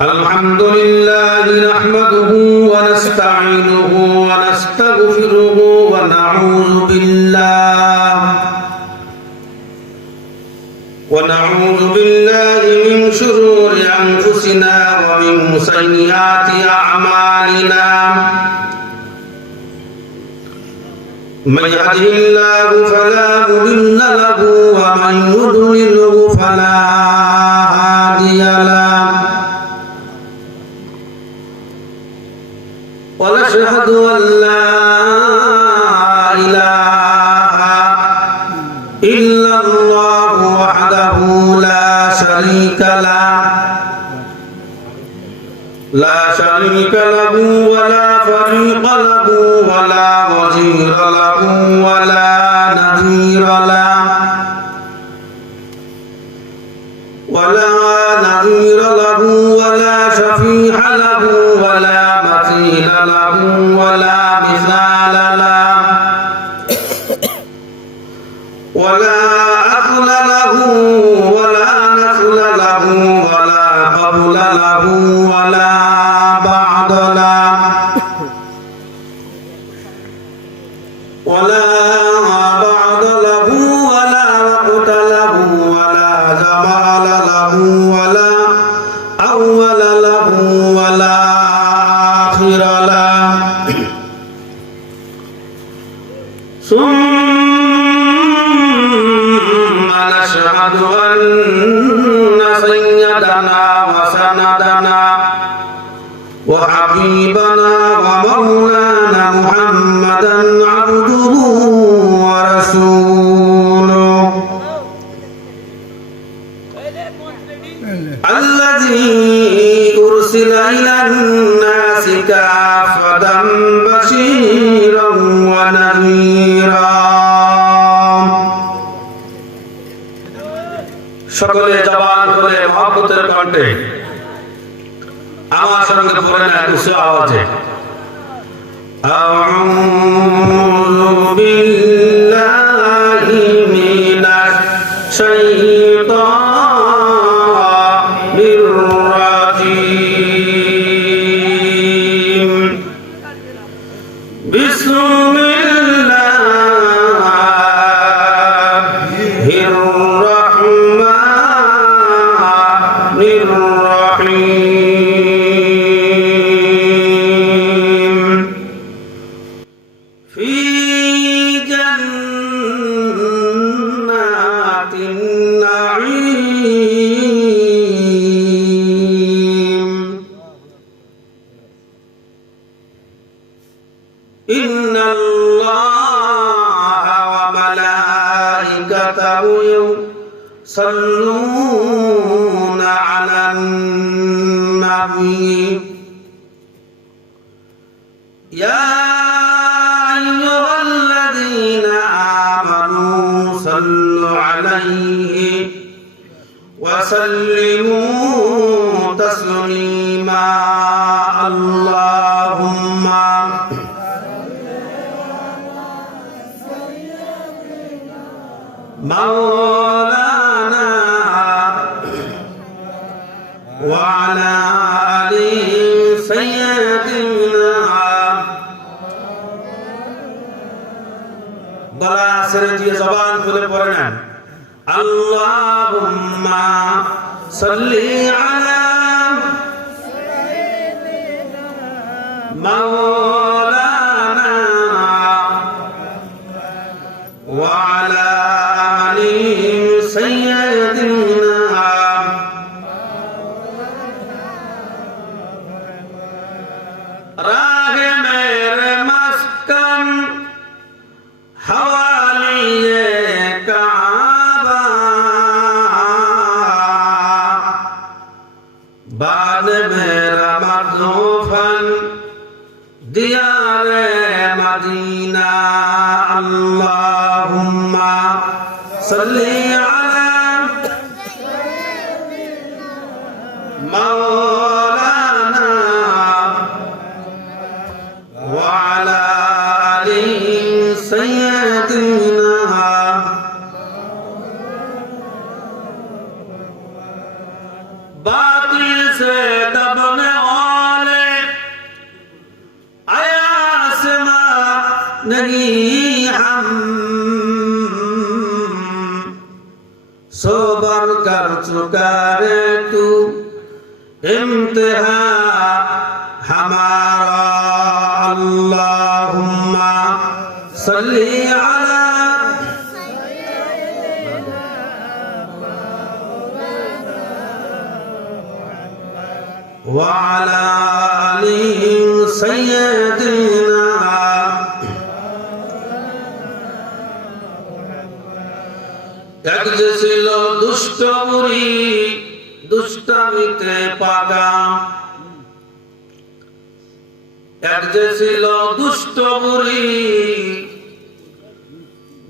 আলহামদুলিল্লাহ নাহমাদুহু ওয়া নাস্তাঈনুহু ওয়া নাস্তাগফিরুহু ওয়া নাউযু বিল্লাহি মিন শুরুরি আনফুসিনা ওয়া মিন সাইয়্যাতি আ'মালিনা من يهده الله فلا مضل له ومن يضلله فلا هادي له ونشهد أن لا إله إلا الله وحده لا شريك له ولا فريق له ولا وزير له ولا نذير له ولا شفيع له ولا مثيل له ولا مثال له ولا أخل له ولا نخل له ولا قبل له ولا بعد له ولا بعد له ولا وقت له ولا جمال له ولا أول له ولا آخر له ثم نشهد أن سيدنا وسندنا وحبيبنا ومولانا محمدا عبده ورسوله الذي أرسل إلى الناس كافة بشيرا ونذيرا সকলে জবান করে মহব্বতের কণ্ঠে আমার সঙ্গে পড়েন উচ্চ আওয়াজে আউযু বিল্লাহি মিনাশ শাইতানির রাজীম বিসমিল্লাহির রাহমানির রাহিম ফি জান্নাতিন নাঈম ইন্নাল্লাহা ওয়া মালাইকাতাহু ইউসাল্লুনা আলান নাবী ইয়া আইয়ুহাল্লাযীনা আমানু সাল্লু আলাইহি ওয়া সাল্লিমু তাসলিমা আল্লাহুম্মা مولانا وعلى آل سيدنا গলা ছেড়ে দিয়ে জবান খুলে পড়ে নেন আল্লাহুম্মা সাল্লি আলা মাওলানা ওয়া আলা আলি সাইয়্যিদিনা রাহে মেরে মাসকান হাওয়ালিয়ে কাবা বাদ মেরা মাদফন দিয়ারে মদিনা আল্লাহুম্মা সাল্লি আলা মাওলানা ওয়া আলা আলি সাইয়্যিদিনা से दबने वाले आसमा नहीं हम सोबर कर चुका रे तू इम्तिहा हमारा अल्लाहुम्मा सल्ली अला وعلى آله سيدنا এক যে ছিল দুষ্ট বুড়ি দুষ্টামিতে পাকা এক যে ছিল দুষ্ট বুড়ি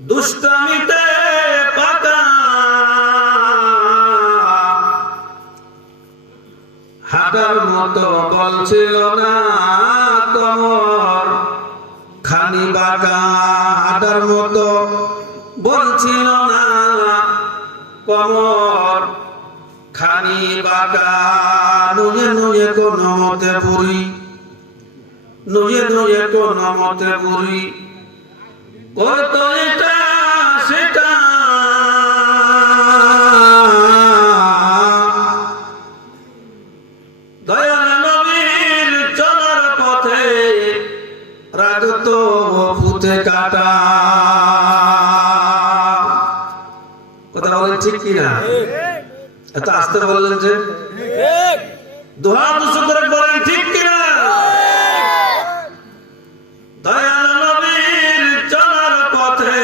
দুষ্টামিতে পাকা হাঁটার মতো বল ছিল না কমর খানি বাঁকা হাঁটার মতো বল ছিল না কমর খানি বাঁকা নুয়ে নুয়ে কোন মতে পুরি নুয়ে নুয়ে কোন মতে পুরি কত এটা সেটা দয়াল নবীর চলার পথে রাগত ফুটে কাটা কথা বলেন ঠিক কিনা এত আস্তে বললেন যে দুহাত উঁচু করে বলেন ঠিক কিনা দয়াল নবীর চলার পথে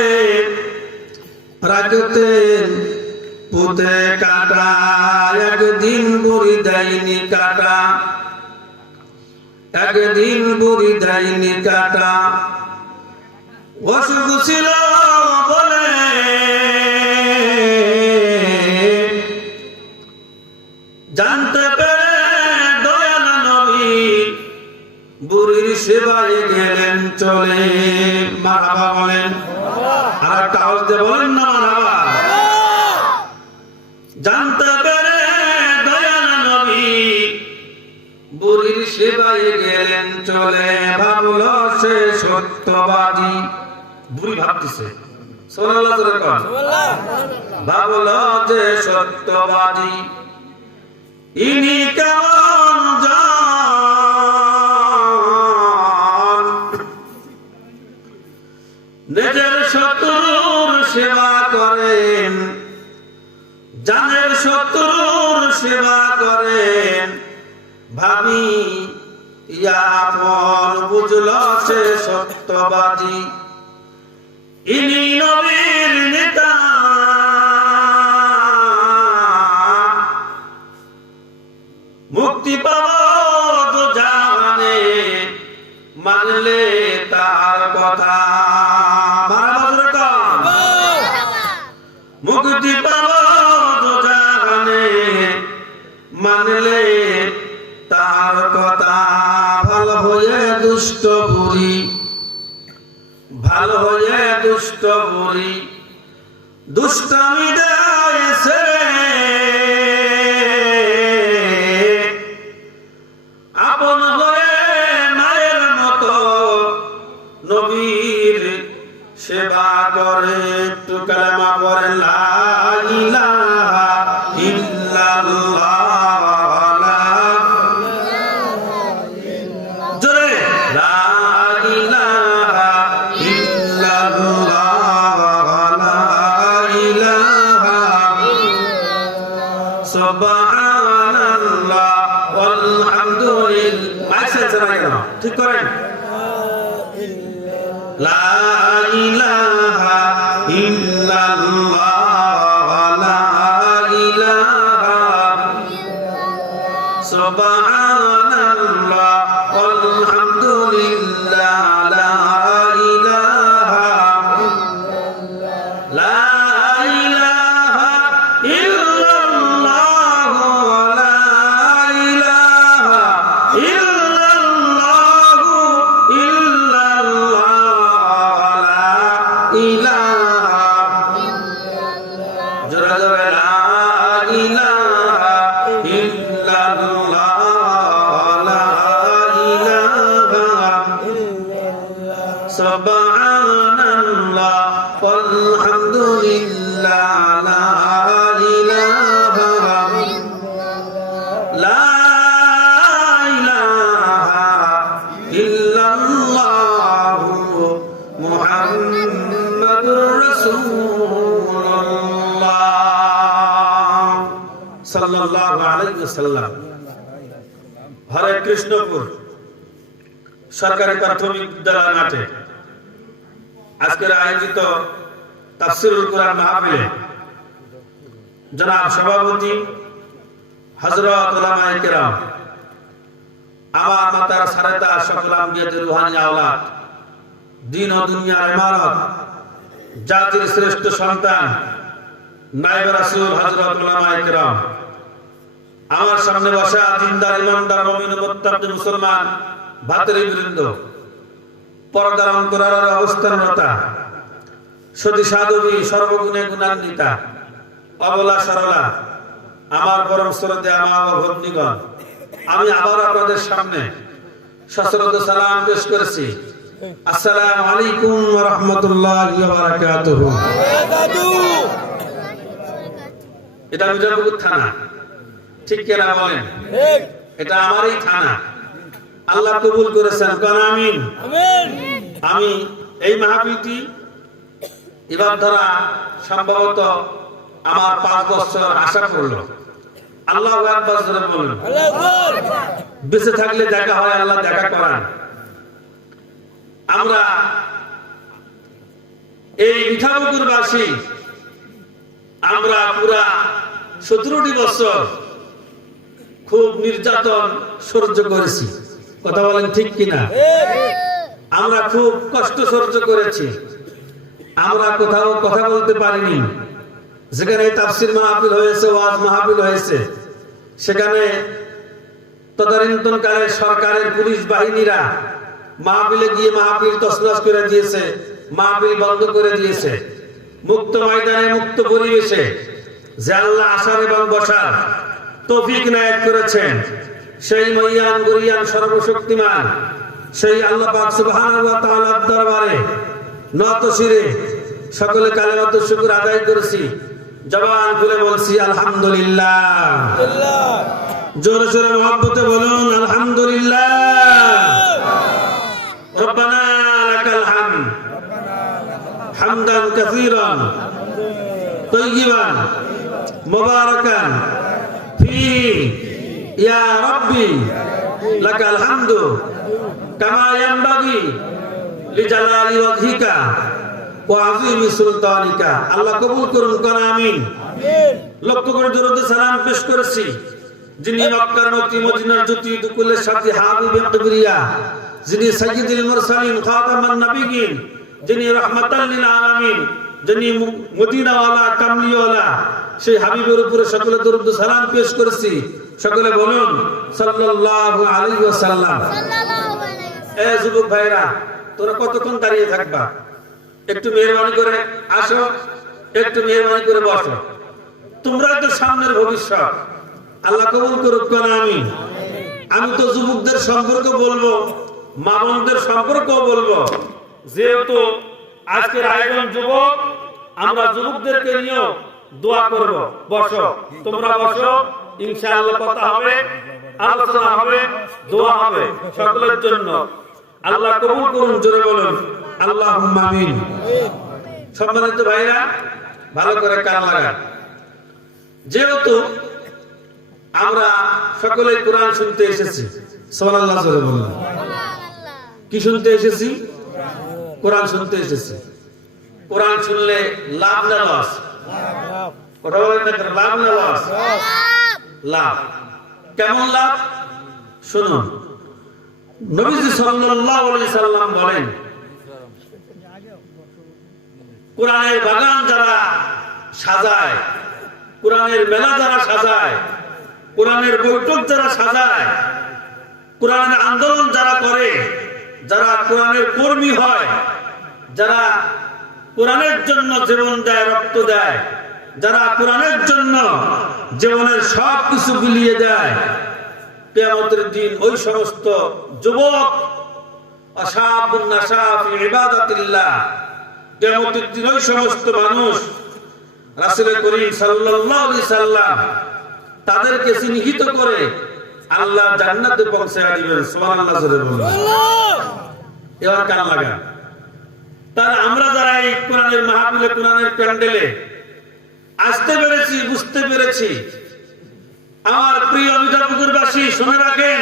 রাগতে পুতে কাটা একদিন বুড়ি দেয়নি কাটা একদিন বুড়ি দেয়নি কাটা অসুখ ছিল বলে জানতে পেরে দয়াল নবী বুড়ির সেবায় গেলেন চলে মারহাবা বলেন আর একটা আওয়াজ দিয়ে বলেন না মারহাবা জানতে পেরে দয়াল নবী বুড়ির সেবায় গেলেন চলে ভাবলো সে সত্যবাদী বুড়ি ভাবতেছে সুবহানাল্লাহ ভাবলো যে সত্যবাদী ইনি কেমন জান নিজের শত্রুর সেবা করেন জানের শত্রুর সেবা করেন ভাবি ইয়াপন বুঝল সে সত্যবাদী ইনি নবীর নেতা মুক্তি পাব জানে মানলে তার কথা মুক্তি পাব জানে মানলে তার কথা ভালো হয়ে দুষ্ট বুড়ি ভালো হয়ে দুষ্ট বুড়ি দুষ্টামি দেয় আপন হয়ে মায়ের মতো নবীর সেবা করে একটু কালেমা পড়ে লা ইলাহা ইল্লাল্লাহ জোরে লা ইলাহা ইল্লাল্লাহ লা ইলাহা সুবহানাল্লাহ ওয়ালহামদুলিল্লাহ ঠিক করেন লা ইলাহা ইল্লাল্লাহ লা ইলাহা সুবহানাল্লাহ ওয়ালহামদুলিল্লাহ লা ইলাহা লা ইলাহা ইল্লাল্লাহ লা ইলাহা ইল্লাল্লাহ ইল্লাল্লাহ লা ইলাহা ইল্লাল্লাহ সাল্লাল্লাহু আলাইহি ওয়াসাল্লাম হরে কৃষ্ণপুর সরকারি প্রাথমিক বিদ্যালয় মাঠে আজকের আয়োজিত তাফসীরুল কোরআন মাহফিলে জনাব সভাপতি হযরত উলামায়ে কেরাম, আমার মাতার সারেতা সকল আম্বিয়াদের রূহানি আওলাদ, দ্বীন ও দুনিয়ার ইমারত, জাতির শ্রেষ্ঠ সন্তান নায়েবে রাসূল হযরত উলামায়ে কেরাম, আমার সামনে বসা দিনদার ইমানদার মুমিন মুত্তাকি মুসলমান ভাতৃবৃন্দ, পর্দার অন্তরালের অবস্থানরতা, সতী সাধবী, সর্বগুণে গুণান্বিতা, অবলা সরলা, আমার পরম শ্রদ্ধেয় মা ও ভগ্নীগণ, আমি আবার আপনাদের সামনে সশ্রদ্ধ সালাম পেশ করেছি। আসসালামু আলাইকুম ওয়া রাহমাতুল্লাহি ওয়া বারাকাতুহু। এটা মির্জাপুর থানা, ঠিক কিনা বলেন? এটা আমারই থানা। আল্লাহ কবুল করেছেন, কোন আমিন। আমি এই মাহফিলটি এবার ধরা সম্ভবত আমার 5 বছর আশা করলো। আল্লাহু আকবার জোরে বলুন। বেঁচে থাকলে দেখা হয়, আল্লাহ দেখা করান। আমরা এই মিঠাপুকুরবাসী আমরা পুরা 17টি বছর খুব নির্যাতন সহ্য করেছি। কথা বলেন ঠিক কিনা? আমরা খুব কষ্ট সহ্য করেছি। আমরা কোথাও কথা বলতে পারিনি। যেখানে তাফসীর মাহফিল হয়েছে, ওয়াজ মাহফিল হয়েছে, সেখানে তদানীন্তনকালে সরকারের পুলিশ বাহিনীরা মাহফিলে গিয়ে মাহফিল তছনছ করে দিয়েছে, মাহফিল বন্ধ করে দিয়েছে। মুক্ত ময়দানে, মুক্ত পরিবেশে যে আল্লাহ আসার এবং বসার তৌফিক নায়েব করেছেন, সেই মহিয়ান গরিয়ান সর্বশক্তিমান সেই আল্লাহ পাক সুবহানাহু ওয়া তাআলার দরবারে নত শিরে সকলে কালেমাত শুকর আদায় করেছি। জবান খুলে বলছি আলহামদুলিল্লাহ। জোরে জোরে মহব্বতে বলুন আলহামদুলিল্লাহ। রব্বানা লাকাল হামদ হামদান কাসীরান তাইয়িবান মুবারাকান ফি ইয়া রাব্বি লাকাল হামদু কামা ইয়ানবাগি লিজালালি ওয়াজহিকা ওয়া আযীমি সুলতানিকা। আল্লাহ কবুল করুন, কোন আমিন। লক্ষ করে দরুদ সালাম পেশ করেছি যিনি মক্কার মতি, মদিনার জ্যোতি, দুকুলের সাথী, হাবিবে কিবরিয়া, যিনি সাইয়্যিদুল মুরসালিন, খাতামান নবিয়্যিন, যিনি রাহমাতাল লিল আলামিন, যিনি মদিনাওয়ালা, কামলিওয়ালা, সেই হাবিবের উপরে সকলে দরুদ সালাম পেশ করেছি। সকলে বলুন সাল্লাল্লাহু আলাইহি ওয়াসাল্লাম। এ যুবক ভাইরা, তোরা কতক্ষণ দাঁড়িয়ে থাকবা? একটু মেহরবানি করে আসো, একটু মেহরবানি করে বসো। তোমরা তো সামনের ভবিষ্যৎ। আল্লাহ কবুল করুক, কোন আমিন। আমি তো যুবকদের সম্পর্ক বলবো, মা বোনদের সম্পর্কও বলবো। যেহেতু আজকের আয়োজন যুবক, আমরা যুবকদেরকে নিয়েও দোয়া করব। বসো, তোমরা বসো, ইনশাআল্লাহ কথা হবে, আলোচনা হবে, দোয়া হবে সকলের জন্য। আল্লাহ কবুল করুন, জোরে বলুন আল্লাহুম্মা আমিন। সম্মানিত ভাইরা, ভালো করে কান লাগান। যেহেতু আমরা সকলে কোরআন শুনতে এসেছি, সুবহানাল্লাহ জোরে বলুন। কি শুনতে এসেছি? কোরআন শুনতে এসেছি। কোরআন শুনলে লাভ না লস? কথা বলেন না, লাভ না লস? লাভ। কেমন লাভ? শুনুন, নবীজি সাল্লাল্লাহু আলাইহি সাল্লাম বলেন, কোরআনের বাগান যারা সাজায়, কোরআনের মেলা যারা সাজায়, কোরআনের বৈঠক যারা সাজায়, কোরআনের আন্দোলন যারা করে, যারা কোরআনের কর্মী হয়, যারা কোরআনের জন্য জীবন দেয়, রক্ত দেয়, যারা কোরআনের জন্য জীবনের সব কিছু বিলিয়ে দেয়, কিয়ামতের দিন ওই সমস্ত যুবক, আশাবুন নাশা ফি ইবাদাতিল্লাহ, কিয়ামতের দিন ওই সমস্ত মানুষ রাসূল করিম সাল্লাল্লাহু আলাইহি সাল্লাম তাদেরকে চিহ্নিত করে আল্লাহ জান্নাতে পৌঁছায় দিবেন। সুবহানাল্লাহ জোরে বলুন। এবার কান লাগা। তাহলে আমরা যারা এই কোরআনের মাহফিলে, কোরআনের প্যান্ডেলে আসতে পেরেছি, বুঝতে পেরেছি আমার প্রিয় মিঠাপুকুরবাসী শুনে রাখেন,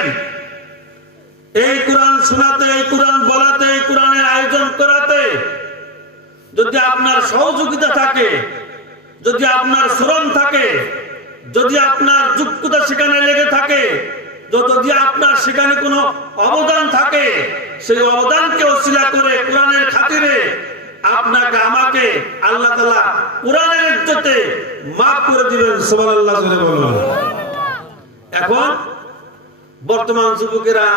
এই কোরআন শোনাতে, এই কোরআন বলাতে, এই কোরআনের আয়োজন করাতে যদি আপনার সহযোগিতা থাকে, যদি আপনার শ্রম থাকে, যদি আপনার যোগ্যতা সেখানে লেগে থাকে, যদি আপনার সেখানে কোনো অবদান থাকে, সেই অবদানকে ওসিলা করে কোরআনের খাতিরে আপনাকে আমাকে আল্লাহ তাআলা কোরআনের ইজ্জতে মাফ করে দিবেন। সুবহানাল্লাহ বলুন। এখন বর্তমান যুবকেরা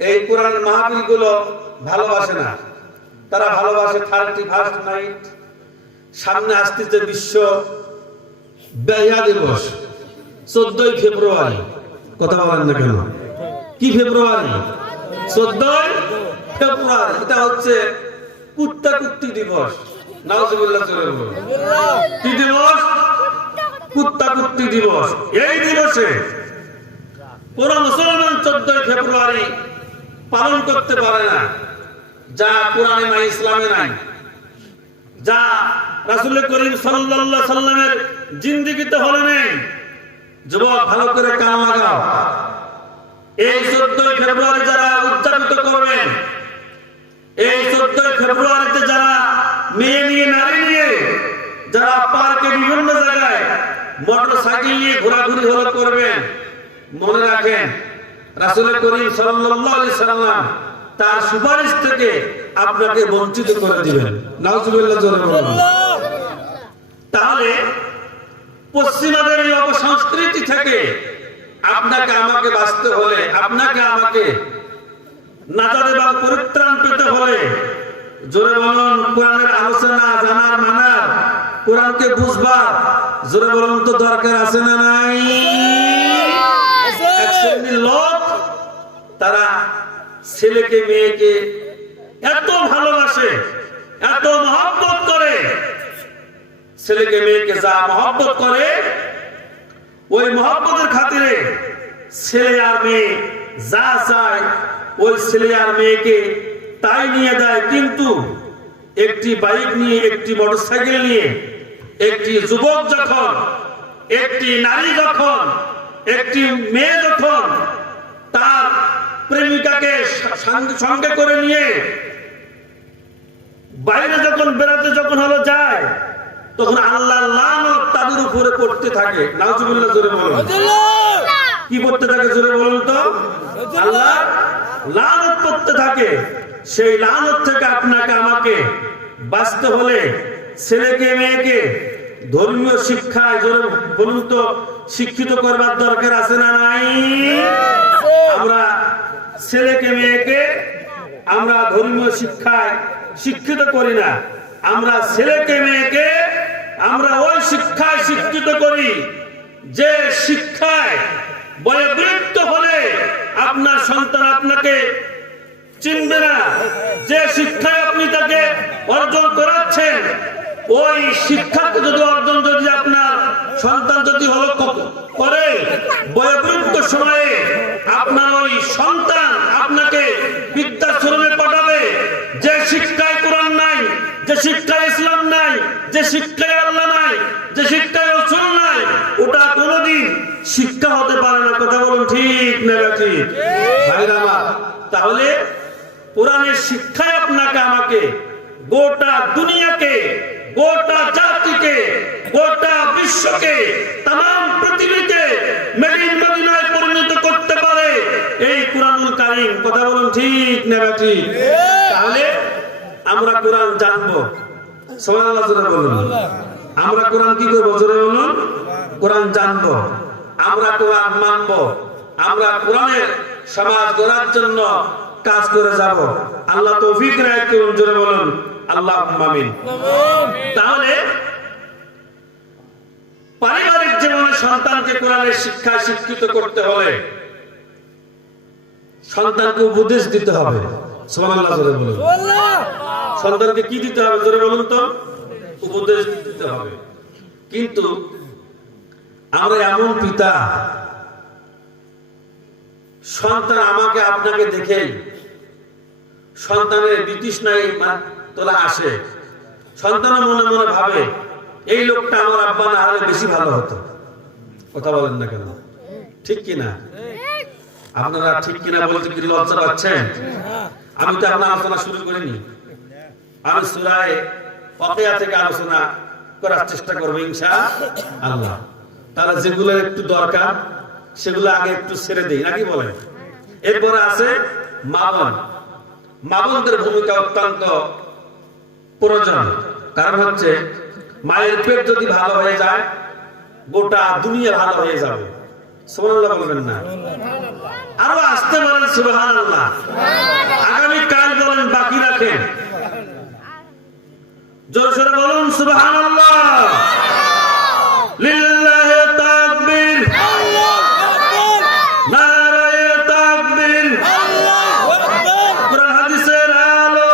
এই কোরআন মাহফিল গুলো ভালোবাসে না, তারা ভালোবাসে 31st নাইট। সামনে আসতেছে বিশ্ব বেহায়া দিবস 14ই ফেব্রুয়ারি। কথা বলেন না কেন? কি ফেব্রুয়ারি? 14ই ফেব্রুয়ারি। এটা হচ্ছে কুত্তা কুত্তি দিবস। নাউজুবিল্লাহ। কি দিবস? কুত্তা কুত্তি দিবস। এই দিবসে কোন মুসলমান 14ই ফেব্রুয়ারি পালন করতে পারে না, যা কোরআনে নাই, ইসলামে নাই, যা রাসূল করিম সাল্লাল্লাহু আলাইহি সাল্লামের জিন্দেগিতে হলো নেই। যুবক ভালো করে কান লাগাও। এই 14ই ফেব্রুয়ারি যারা উদযাপিত করবেন, এই 14ই ফেব্রুয়ারিতে যারা মেয়ে নিয়ে, নারী নিয়ে, যারা পার্কে বিভিন্ন জায়গায় মোটরসাইকেল নিয়ে ঘোরাঘুরি হলো করবেন, মনে রাখেন রাসূল করিম সাল্লাল্লাহু আলাইহি সাল্লাম তার সুপারিশ থেকে আপনাকে বঞ্চিত করে দিবেন। নাউজুবিল্লাহ জোরে বলুন। তাহলে পশ্চিমাদের এই অপসংস্কৃতি থেকে আপনাকে আমাকে বাঁচতে হলে, আপনাকে আমাকে নাজাত এবং পরিত্রাণ পেতে হলে, জোরে বলুন, কোরআনের আলোচনা জানার, মানার, কোরআনকে বুঝবার, জোরে বলুন তো দরকার আছে না নাই? এক শ্রেণীর লোক তারা ছেলেকে মেয়েকে এত ভালোবাসে, এত মহব্বত করে, ছেলেকে মেয়েকে যা মহব্বত করে, ওই মহব্বতের খাতিরে ছেলে আর মেয়ে যা চায় ওই ছেলে আর মেয়েকে তাই নিয়ে দেয়। কিন্তু একটি বাইক নিয়ে, একটি মোটরসাইকেল নিয়ে একটি যুবক যখন, একটি নারী যখন, একটি মেয়ে যখন তার প্রেমিকাকে সঙ্গে করে নিয়ে বাইরে যখন বেড়াতে যখন হলো যায়, তখন আল্লাহর লানত তাদের উপরে পড়তে থাকে। নাউজুবিল্লাহ জোরে বলুন। কি পড়তে থাকে জোরে বলুন তো? আল্লাহর লানত পড়তে থাকে। সেই লানত থেকে আপনাকে আমাকে বাঁচতে হলে ছেলেকে মেয়েকে ধর্মীয় শিক্ষায়, জোরে বলুন তো, শিক্ষিত করবার দরকার আছে না নাই? আমরা ছেলেকে মেয়েকে আমরা ধর্মীয় শিক্ষায় শিক্ষিত করি না, আমরা ছেলেকে মেয়েকে আমরা ওই শিক্ষায় শিক্ষিত করি যে শিক্ষায় বয়োবৃদ্ধ হলে আপনার সন্তান আপনাকে চিনবে না, যে শিক্ষায় আপনি তাকে অর্জন করাচ্ছেন, ওই শিক্ষাকে যদি অর্জন যদি আপনার সন্তান যদি হলো করে, বয়োবৃদ্ধ সময়ে আপনার ওই সন্তান আপনাকে বৃদ্ধাশ্রমে পাঠাবে। যে শিক্ষায় কোরআন নাই, যে শিক্ষায় ইসলাম নাই, যে শিক্ষায় আল্লাহ নাই, যে শিক্ষায় রাসূল নাই, ওটা কোনোদিন শিক্ষা হতে পারে না। কথা বলুন ঠিক না ঠিক? ভাইরা আমার, তাহলে কোরআনের শিক্ষায় আপনাকে আমাকে গোটা দুনিয়াকে, গোটা জাতিকে, গোটা বিশ্বকে, তাম পৃথিবীকে মেডিন মদিনায় পরিণত করতে পারে এই কোরআনুল কারীম। কথা বলুন ঠিক না ঠিক? তাহলে আমরা কোরআন জানবো। সুবহানাল্লাহ জোরে বলুন। আমরা কোরআন কি করবো জোরে বলুন? কোরআন জানবো, আমরা কোরআন মানবো, আমরা কোরআনের সমাজ গড়ার জন্য কাজ করে যাব। আল্লাহ তৌফিক রায় করুন। জোরে বলুন আল্লাহুম্মা আমিন। তাহলে পারিবারিক জীবনে সন্তানকে কোরআনের শিক্ষায় শিক্ষিত করতে হলে সন্তানকে উপদেশ দিতে হবে। সুবহানাল্লাহ জোরে বলুন। সন্তানকে কি দিতে হবে জোরে বলুন তো? উপদেশ দিতে হবে। কিন্তু আমরা এমন পিতা, সন্তান আমাকে আপনাকে দেখে সন্তানের বিতৃষ্ণায় তোলা আসে, সন্তান মনে মনে ভাবে এই লোকটা আমার আব্বা না হলে বেশি ভালো হতো, কথা বলেন না কেন? ঠিক কিনা? আপনারা ঠিক কিনা বলতে কি লজ্জা পাচ্ছেন? আমি তো আপনার আলোচনা শুরু করিনি। আমি সূরা ওয়াকিয়া থেকে আলোচনা করার চেষ্টা করব ইনশাআল্লাহ। তাহলে যেগুলো একটু দরকার সেগুলো আগে একটু ছেড়ে দেই, নাকি বলেন? এরপরে আছে মা-বোন। মা-বোনদের ভূমিকা অত্যন্ত প্রয়োজন। কারণ হচ্ছে মায়ের পেট যদি ভালো হয়ে যায় গোটা দুনিয়া ভালো হয়ে যাবে। সুবহানাল্লাহ বলবেন না? আরো আসতে বলেন সুবহানাল্লাহ। আগামী কাল বলেন, বাকি রাখেন, জোরে জোরে বলুন সুবহানাল্লাহ। লিল্লাহি তাকবীর, নারায়ে তাকবীর, কুরআন হাদিসের আলো,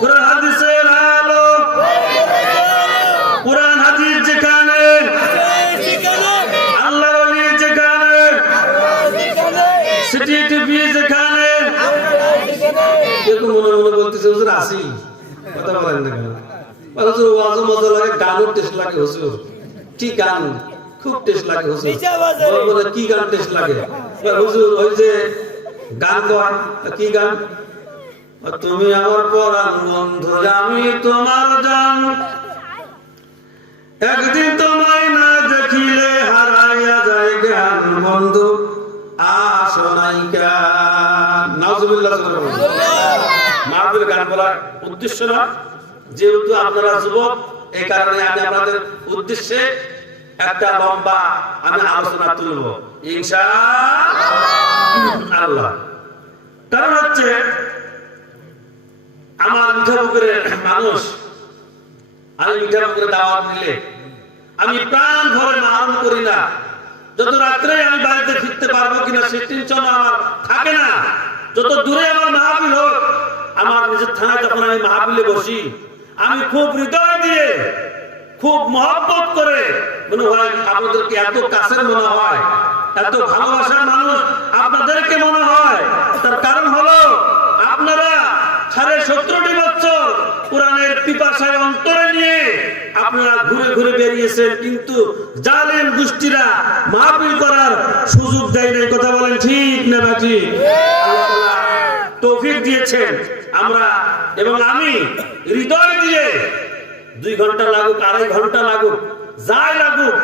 কুরআন হাদিসের আলো, কুরআন হাদিস যেখানে, আল্লাহর ওলি যেখানে, সিটি টিভি যেখানে। কেউ মনে মনে বলতেছে হুজুর আসি, কথা বলেন না কেন? হুজুর ওয়াজ মজা লাগে, গানও টেস্ট লাগে হুজুর। কি গান? খুব টেস্ট লাগে হুজুর। বলে কি গান টেস্ট লাগে? হুজুর ওই যে গান গান, কি গান? তুমি আমার পরাণ বন্ধু, আমি তোমার জান, একদিন তোমায় না দেখিলে হারাইয়া যায় জ্ঞান, বন্ধু আসো নাইকা। নাউজুবিল্লাহ। মাহফিল গান বলার উদ্দেশ্য না, যেহেতু আপনারা যুবক, এই কারণে আমি আপনাদের উদ্দেশ্যে একটা লম্বা আমি আলোচনা তুলব ইনশাআল্লাহ। কারণ হচ্ছে আমার মিঠাপুকুরের মানুষ, আমি মিঠাপুকুরে দাওয়াত দিলে আমি প্রাণ ভরে মারণ করি না। যত রাত্রে আমি বাড়িতে ফিরতে পারবো কিনা সে টেনশন আমার থাকে না। যত দূরে আমার মাহফিল হোক, আমার নিজের থানায় যখন আমি মাহফিলে বসি, আমি খুব হৃদয় দিয়ে, খুব মহব্বত করে, মনে হয় আপনাদেরকে এত কাছের মনে হয়, এত ভালোবাসার মানুষ আপনাদেরকে মনে হয়। তার কারণ হলো আপনারা 17.5 বছর কোরআনের পিপাসায় অন্তরে নিয়ে আপনারা ঘুরে ঘুরে বেরিয়েছেন, কিন্তু জালেম গোষ্ঠীরা মাহফিল করার সুযোগ দেয় নাই। কথা বলেন ঠিক না বাকি? আল্লাহ তৌফিক দিয়েছেন। আমরা এবং আমি হৃদয় দিয়ে 2 ঘন্টা লাগুক, 2.5 ঘন্টা লাগুক, যাই লাগুক,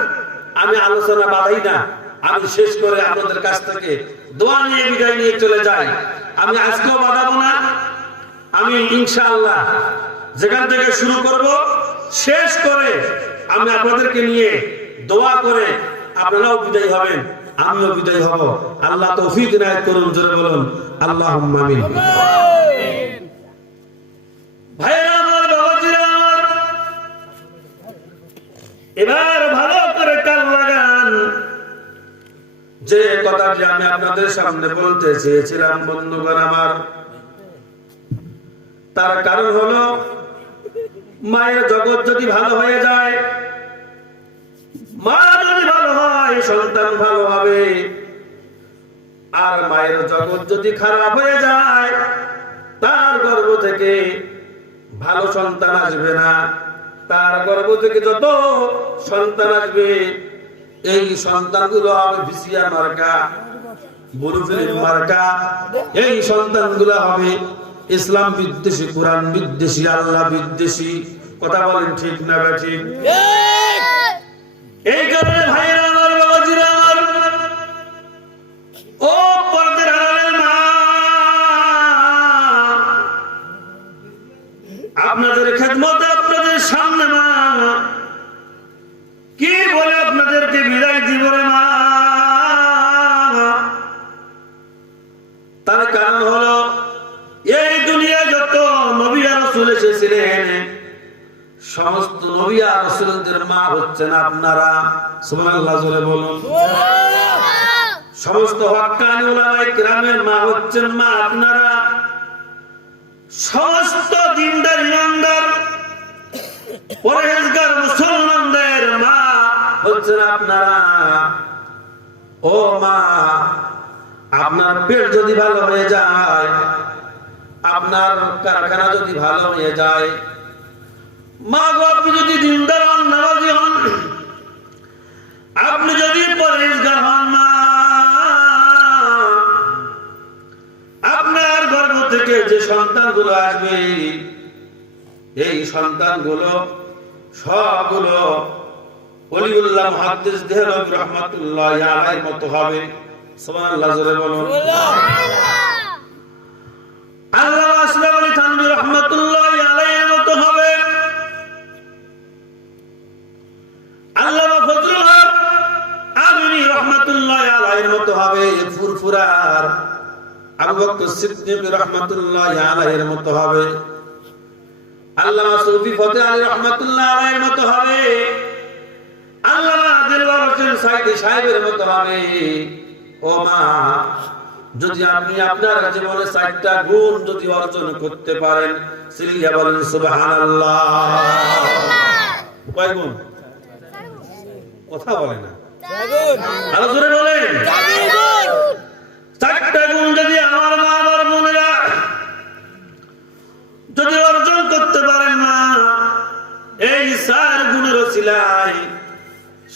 আমি আলোচনা বাড়াই না। আমি শেষ করে আপনাদের কাছ থেকে দোয়া নিয়ে বিদায় নিয়ে চলে যাই। আমি আজকেও বাড়াবো না। আমি ইনশাআল্লাহ যেখান থেকে শুরু করব শেষ করে আমি আপনাদেরকে নিয়ে দোয়া করে আপনারাও বিদায় হবেন, আমিও বিদায় হব। আল্লাহ তৌফিক ইনায়েত করুন। জোরে বলুন আল্লাহুম্মা আমিন। ভাইরা আমার, বাবাজিরা আমার, এবার ভালো করে কান লাগান। যে কথাটি আমি আপনাদের সামনে বলতে চেয়েছিলাম বন্ধুগণ আমার, তার কারণ হলো মায়ের জগৎ যদি ভালো হয়ে যায়, মা যদি ভালো হয় সন্তান ভালো হবে। আর মায়ের জগৎ যদি খারাপ হয়ে যায়, তার গর্ভ থেকে ভালো সন্তান আসবে না। তার গর্ভ থেকে যত সন্তান আসবে, এই সন্তানগুলো হবে ভিসিআর মার্কা, বুড়ো ফিল্ম মার্কা। এই সন্তানগুলো হবে ইসলাম বিদ্বেষী, কোরআন বিদ্বেষী, আল্লাহ বিদ্বেষী। কথা বলেন ঠিক না ঠিক? এই কারণে ভাইরা আমার, বাবাজিরা আমার, ও পর্দার আড়ালের মা, আপনাদের খেদমতে, আপনাদের সামনে মা কি বলে আপনাদেরকে বিদায় দিব রে মা। তার কারণ হলো এই দুনিয়া যত নবী আর রাসূল এসেছিলেন, সমস্ত নবী আর রাসূলদের মা হচ্ছেন আপনারা। সুবহানাল্লাহ জোরে বলুন। সমস্ত হক্কানি উলামায়ে কিরামের মা হচ্ছেন মা আপনারা। সমস্ত দিনদার ইমানদার পরহেজগার মুসলমানদের মা হচ্ছেন আপনারা। ও মা, আপনার পেট যদি ভালো হয়ে যায়, আপনার কারখানা যদি ভালো হয়ে যায়, মা গো আপনি যদি দিনদার হন, নামাজি হন, সন্তানগুলো সবগুলো ওলিউল্লাহ মুহাদ্দিস দেহলভী রাহমাতুল্লাহি আলাইহির মতো হবে। সুবহানাল্লাহ, জোরে বলুন আল্লামা আশরাফ আলী থানভী রাহমাতুল্লাহি আলাইহির মতো হবে। আল্লামা ফজলুল হক আমিনী রাহমাতুল্লাহি আলাইহির মতো হবে। ফুরফুরার আবু বকর সিদ্দিক রাহমাতুল্লাহি আলাইহির মতো হবে। আল্লামা সুফি ফতেহ আলী রাহমাতুল্লাহি আলাইহির মতো হবে। আল্লামা দিলওয়ার হোসেন সাইদি সাহেবের মতো হবে। ও মা, যদি আপনি আপনার জীবনে 4টা গুণ যদি অর্জন করতে পারেন, সিরিয়া বলেন সুবহানাল্লাহ। কয় গুণ? কথা বলে না, আরো জোরে বলেন। 4টা গুণ যদি আমার মা আমার বোনেরা যদি অর্জন করতে পারেন না, এই 4 গুণের ওসিলায়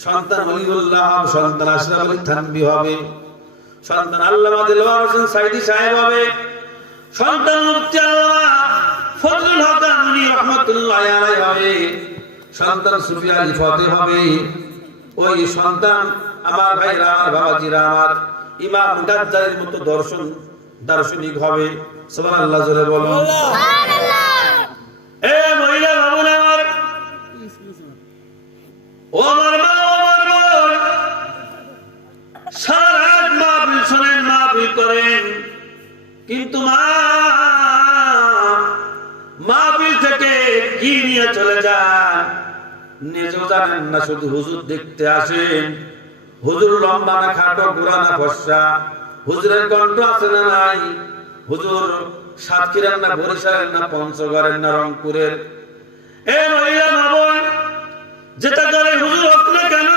সন্তান ওলিউল্লাহ, সন্তান আশরাফ আলী থানভী হবে, সন্তান আল্লামা দিলওয়ার হোসেন সাইদি সাহেব হবে, সন্তান মুফতি আল্লামা ফজলুল হক আমিনী রাহমাতুল্লাহি আলাইহি হবে, সন্তান সুফি আলী ফতেহ হবে। ওই সন্তান আমার ভাইরা, আমার বাবাজিরা, আমার ইমাম গাজ্জালির মতো দার্শনিক হবে। সুবহানাল্লাহ, জোরে বলুন সুবহানাল্লাহ। এ মহিলা বাবুন আমার, ও আমার মা, আমার বোন, সারা রাত মাহফিল শোনেন, মাহফিল করেন, কিন্তু মাহফিল থেকে কি নিয়ে চলে যান নিজেও জানেন না। শুধু হুজুর দেখতে আসেন। হুজুর লম্বা না খাটো, গোরা না ফর্সা, হুজুরের কণ্ঠ আছে না নাই, হুজুর সাতক্ষীরার না বরিশালের না পঞ্চগড়ের না রংপুরের। এ মহিলা মা বোন, যেটা করে হুজুর হোক না কেন,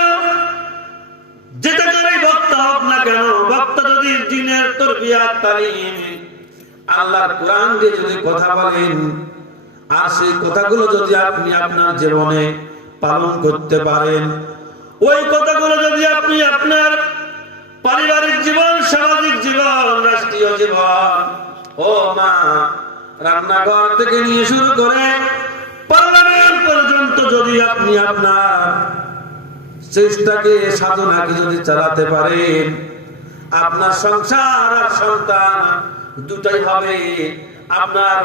যেটা করে বক্তা হোক না কেন, বক্তা যদি দ্বীনের তারবিয়াত তালিম আল্লাহর কোরআন দিয়ে যদি কথা বলেন, আর সেই কথাগুলো যদি আপনি আপনার জীবনে পালন করতে পারেন, ওই কথাগুলো যদি আপনি আপনার পারিবারিক জীবন, সামাজিক জীবন, রাষ্ট্রীয় জীবন, ও মা, রান্নাঘর থেকে নিয়ে শুরু করে পার্লামেন্ট পর্যন্ত যদি আপনি আপনার চেষ্টাকে, সাধনাকে যদি চালাতে পারেন, আপনার সংসার আর সন্তান দুটাই হবে আপনার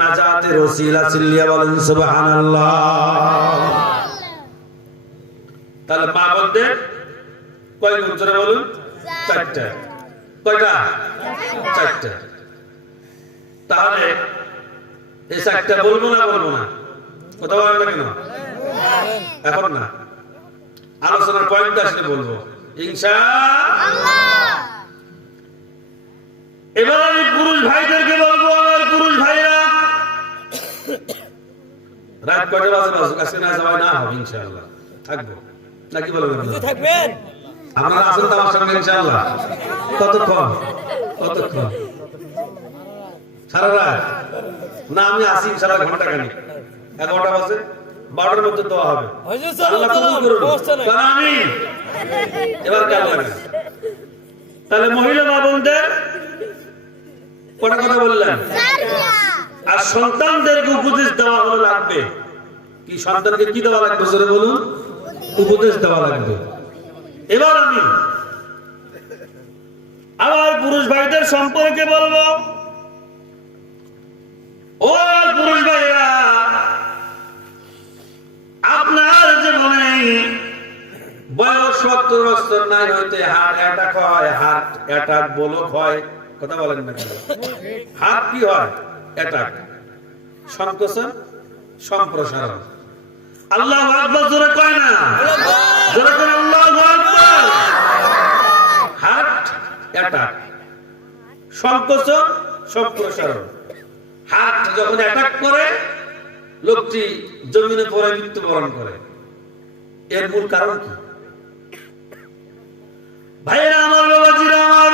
নাজাতের ওসিলা। চিল্লিয়া বলেন সুবহানাল্লাহ। তাহলে মা বোনদের কয় গুণ? জোরে বলুন। 4টা। কয়টা? 4টা। তাহলে এই 4টা বলবো না, বলবো না, কথা বলেন না কেন? এখন না, আলোচনার পয়েন্ট আসলে বলবো ইনশাআল্লাহ। এবার আমি পুরুষ ভাইদেরকে বলবো, আমার পুরুষ ভাইরা, রাত কয়টা বাজে বাজুক, আজকে না যাওয়া না হবে ইনশাআল্লাহ, থাকবো নাকি বলবেন? থাকবেন, আপনারা আছেন তো আমার সঙ্গে ইনশাআল্লাহ। কতক্ষণ? কতক্ষণ? সারা রাত না? আমি আসি ইনশাআল্লাহ ঘন্টা খানিক, 11টা বাজে, 12টার মধ্যে দেওয়া হবে। আল্লাহ কবুল করুন। আমিন। এবার কাল লাগে। তাহলে মহিলা মা বোনদের কটা কথা বললেন, আর সন্তানদেরকে উপদেশ দেওয়া হলো লাগবে কি? সন্তানকে কি দেওয়া লাগবে? জোরে বলুন। উপদেশ দেওয়া লাগবে। এবার আমি আমার পুরুষ ভাইদের সম্পর্কে বলবো। ও পুরুষ ভাইরা, আপনার জীবনে বয়স 70 বছর নাই হইতে হার্ট অ্যাটাক হয়, হার্ট অ্যাটাক ব্লক হয়, কথা বলেন না কেন? হার্ট কি হয়? অ্যাটাক, সংকোচন, সম্প্রসারণ। আল্লাহু আকবার জোরে কয় না? জোরে করে আল্লাহু আকবার। হার্ট অ্যাটাক, সংকোচন, সম্প্রসারণ। হার্ট যখন অ্যাটাক করে, লোকটি জমিনে পড়ে মৃত্যুবরণ করে। এর মূল কারণ কি? ভাইরা আমার, বাবাজিরা আমার,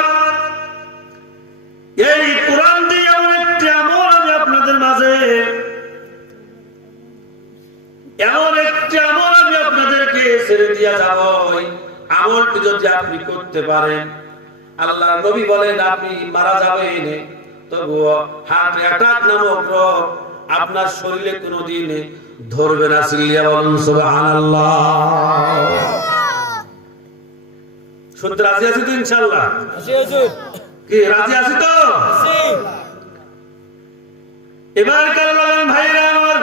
এই কোরআন দিয়ে এমন একটি আমল আমি আপনাদের মাঝে, এমন একটি আমল আমি আপনাদেরকে ছেড়ে দিয়া যাব। আমলটি যদি আপনি করতে পারেন, আল্লাহ নবী বলেন আপনি মারা যাবেন, তবুও হার্ট অ্যাটাক নামক রোগ আপনার শরীরে কোনোদিন ধরবে না। চিল্লিয়া বলুন সুবহানাল্লাহ। শুনতে রাজি আছি তো ইনশাআল্লাহ? কি রাজি আছি তো? এবার কারণ ভাইরা আমার,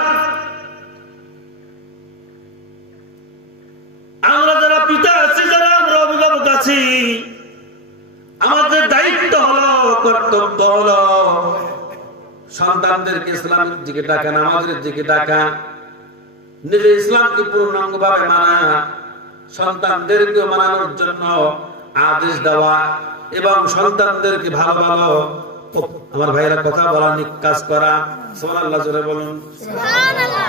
আমরা যারা পিতা আছি, যারা আমরা অভিভাবক আছি, আমাদের দায়িত্ব হলো, কর্তব্য হলো সন্তানদেরকে ইসলামের দিকে ডাকা, নামাজের দিকে ডাকা, নিজে ইসলামকে পূর্ণাঙ্গভাবে মানা, সন্তানদেরকে মানানোর জন্য আদেশ দেওয়া এবং সন্তানদেরকে ভালো ভালো আমার ভাইরা কথা বলা, কাজ করা। সুবহানাল্লাহ জোরে বলুন সুবহানাল্লাহ।